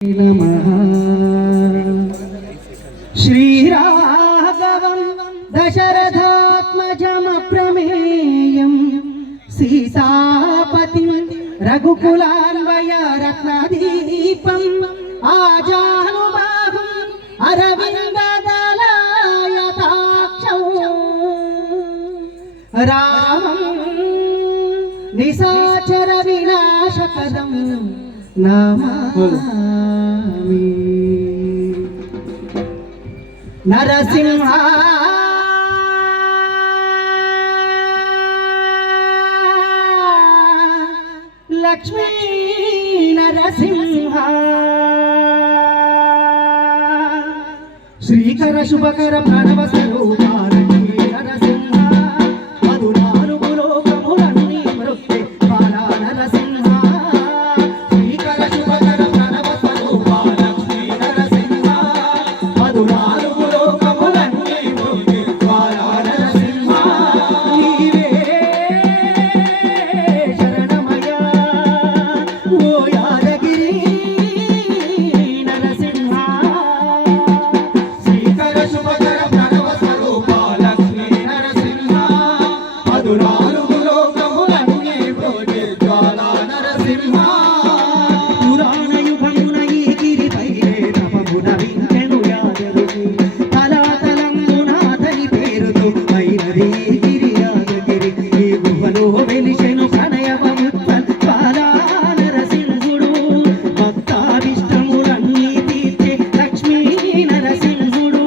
नमः श्रीराघवं दशरथात्मजमप्रमेयं सीतापतिं रघुकुलान्वय रत्नदीपम् आजानुबाहुम् अरविन्ददलायताक्षौ रामं निशाचर विनाशकदं नमामि। नरसिंह लक्ष्मी नरसिंह श्रीकर शुभकर प्रणव स्वरूप नरसिंह मधुनानुगु लोकमुलन्नी मृत्ते बाला नरसिंह श्रीकर शुभकर प्रणव स्वरूप लक्ष्मी नरसिंह मधुनानुगु लोकमुलन्नी मृत्ते बाला नरसिंह नीवे शरणमय ओ यादगिरी नरसिंह श्रीकर शुभकर प्रणव स्वरूप लक्ष्मी नरसिंह मधुनानुगु लोकमुलन्नी मृत्ते बाला नरसिंह పురాణ యుగమున ఈ గిరిపైనే తపమున వించెను యాదగిరి తలాతలంబున అతని పేరుతో అయినది ఈ గిరి యాదగిరి ఈ గుహలో వెలిసెను ప్రణయవముత్తల్ బాలా నరసింహుడు భక్తాభిష్టములన్నీ తీర్చే లక్ష్మీ నరసింహుడు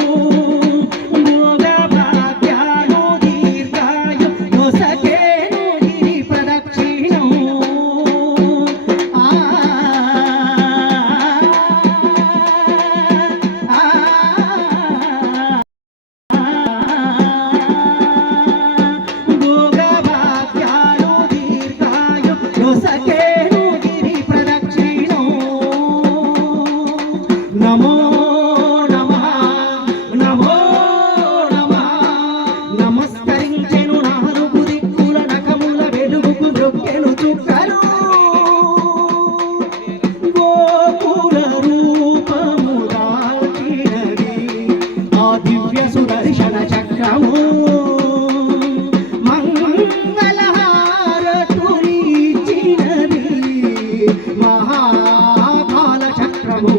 భోగ భాగ్యాలు దీర్ఘాయు నొసగేను గిరి ప్రదక్షిణం భోగ భాగ్యాలు దీర్ఘాయు నొసగేను గిరి ప్రదక్షిణం నమో నమః నమో నమః నమస్కరించెను నాలుగు దిక్కుల నఖముల వెలుగుకు మ్రొక్కెను చుక్కలు గోకుల రూపము దాల్చినది ఆ దివ్య సుదర్శన చక్రము మంగళహారతులిచ్చినది మహాకాల చక్రము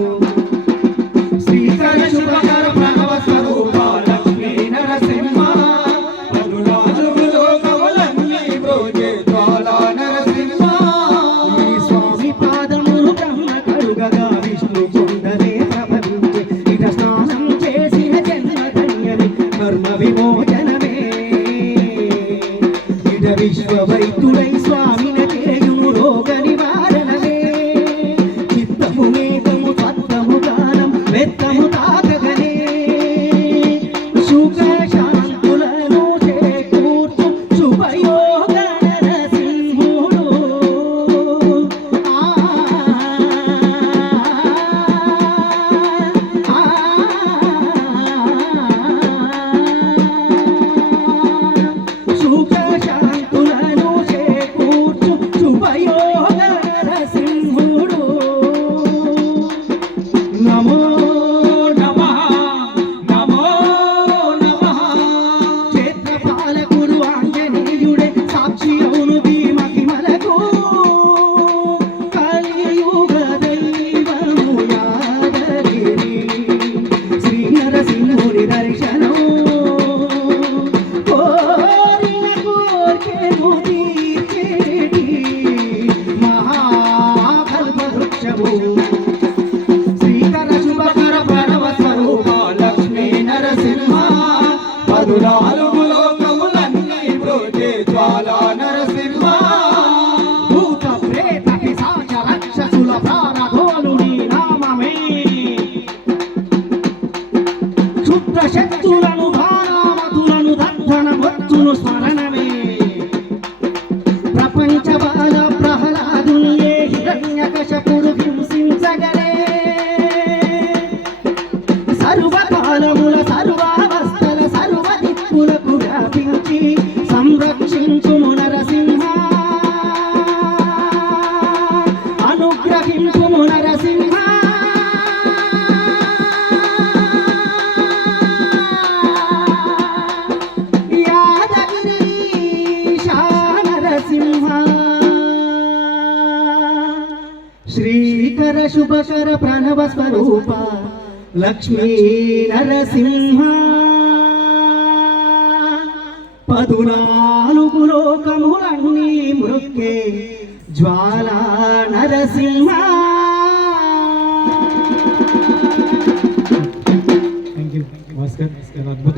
శ్రీకర శుభకర ప్రణవ స్వరూప లక్ష్మీ నరసింహ మధునానుగు లోకములన్నీ బ్రోచే జ్వాలా నరసింహ ఈ స్వామి పాదములు బ్రహ్మ కలుగగా విష్ణు కొండలే ప్రభవించే ఇట స్నానం చేసిన జన్మధన్యమి కర్మ విమోచనమే ఇట విశ్వవైతుడై స్వామిన చేయును రోగ నివారణమే చిత్తము మేఘము సత్తము గానం వెత్తము తాకగనే సుఖ శాంతులను చేకూర్చు శుభయోగ నరసింహుడు సుఖ శాంతులను చేకూర్చు శుభయోగ నరసింహుడు నమో నమః నమో నమః క్షేత్రపాలకుడు ఆంజనేయుడే సాక్షి అవును భీమహిమలకు కలియుగ దైవము యాదగిరి శ్రీ నరసింహుని దర్శనం కోరిన కోర్కెను తీర్చేటి మహాకల్పవృక్షము శ్రీకర శుభకర ప్రణవ స్వరూప లక్ష్మీ నరసింహ మధునానుగు లోకములన్నీ బ్రోచే జ్వాలా నరసింహ భూత ప్రేత పిశాచ రాక్షసుల ప్రాణఘోలుని నామమే క్షుద్ర శక్తులను భారామతులను దర్శనమొచ్చును స్మరణమే ప్రపంచ బాల ప్రహ్లాదుల్యే హిరణ్యకశపుడు హింసించగలే సర్వకాలముల సర్వావస్థల సర్వ దిక్కుల నరసింహ శ్రీకర శుభకర ప్రణవ స్వరూప లక్ష్మీ నరసింహ 14 లోకములన్నీ మృక్కే జ్వాలా నరసింహ